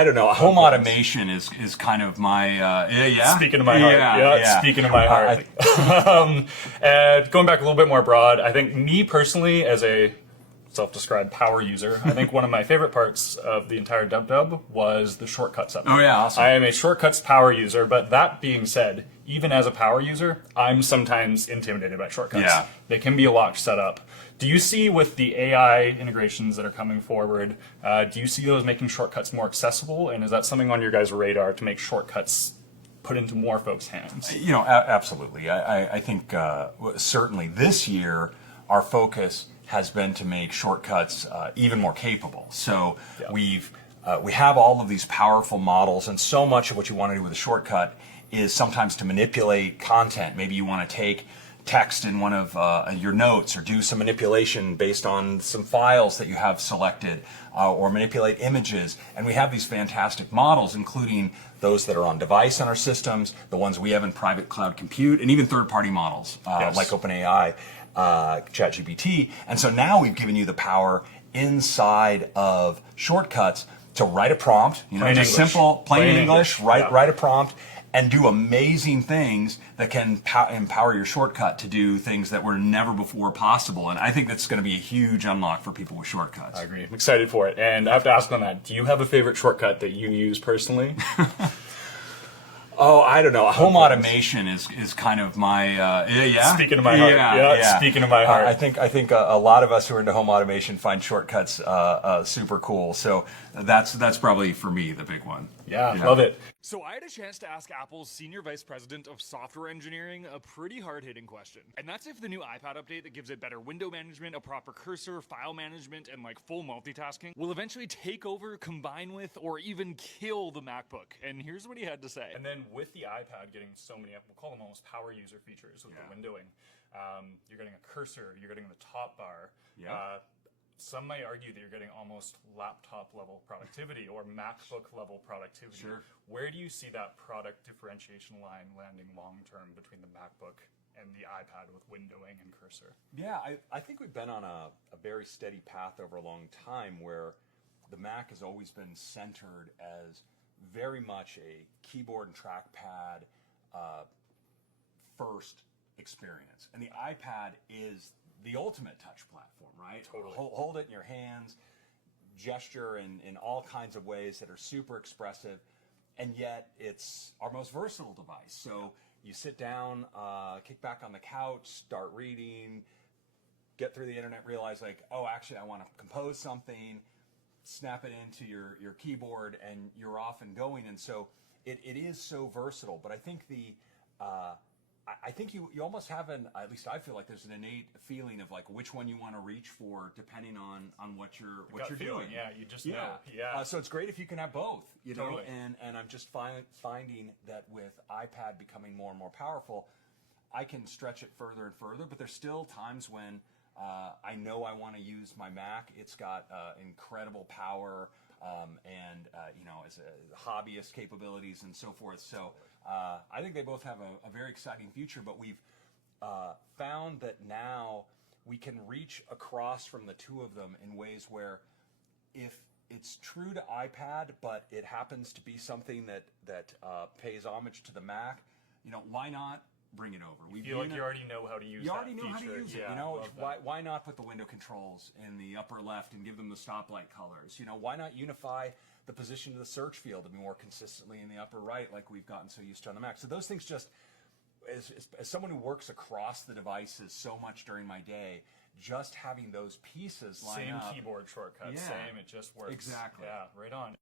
I don't know. Home automation is kind of my Speaking of my heart. Yeah. Speaking of my heart. And going back a little bit more broad, I think me personally, as a self-described power user, I think one of my favorite parts of the entire dub was the shortcuts of it. Oh yeah, awesome. I am a shortcuts power user, but that being said, even as a power user, I'm sometimes intimidated by shortcuts. Yeah. They can be a lot to set up. Do you see with the AI integrations that are coming forward, do you see those making shortcuts more accessible? And is that something on your guys' radar to make shortcuts put into more folks' hands? You know, absolutely. I think certainly this year our focus has been to make shortcuts even more capable. So we have all of these powerful models, and so much of what you want to do with a shortcut is sometimes to manipulate content. Maybe you want to take text in one of your notes, or do some manipulation based on some files that you have selected, or manipulate images. And we have these fantastic models, including those that are on device on our systems, the ones we have in private cloud compute, and even third-party models like OpenAI, ChatGPT. And so now we've given you the power inside of shortcuts to write a prompt, just simple, plain English, write a prompt, and do amazing things that can empower your shortcut to do things that were never before possible. And I think that's going to be a huge unlock for people with shortcuts. I agree. I'm excited for it. And I have to ask on that, do you have a favorite shortcut that you use personally? Oh, I don't know. Home automation is kind of my Speaking of my heart. Speaking of my heart. I think a lot of us who are into home automation find shortcuts super cool. So that's probably for me the big one. Yeah, love it. So I had a chance to ask Apple's Senior Vice President of Software Engineering a pretty hard-hitting question. And that's if the new iPad update that gives it better window management, a proper cursor, file management, and like full multitasking will eventually take over, combine with, or even kill the MacBook. And here's what he had to say. And then with the iPad getting so many, we'll call them almost power user features with the windowing, you're getting a cursor, you're getting the top bar. Some might argue that you're getting almost laptop level productivity or MacBook level productivity. Sure. Where do you see that product differentiation line landing long term between the MacBook and the iPad with windowing and cursor? Yeah, I think we've been on a very steady path over a long time where the Mac has always been centered as very much a keyboard and trackpad first experience. And the iPad is the ultimate touch platform, right? Totally. Hold it in your hands, gesture in all kinds of ways that are super expressive, and yet it's our most versatile device. So you sit down, kick back on the couch, start reading, get through the internet, realize like, oh, actually I want to compose something, snap it into your keyboard, and you're off and going. And so it is so versatile. But I think I think you almost have at least I feel like there's an innate feeling of like which one you want to reach for depending on what you're doing. Yeah, you just know. Yeah. So it's great if you can have both, Totally. And I'm just finding that with iPad becoming more and more powerful, I can stretch it further and further, but there's still times when I know I want to use my Mac. It's got incredible power and as a hobbyist capabilities and so forth. So I think they both have a very exciting future, but we've found that now we can reach across from the two of them in ways where if it's true to iPad, but it happens to be something that pays homage to the Mac, why not bring it over? You feel like you already know how to use it. You already know how to use it. Yeah, why not put the window controls in the upper left and give them the stoplight colors? Why not unify the position of the search field to be more consistently in the upper right like we've gotten so used to on the Mac? So those things just, as someone who works across the devices so much during my day, just having those pieces line up. Same keyboard shortcut, same, it just works. Exactly. Yeah, right on.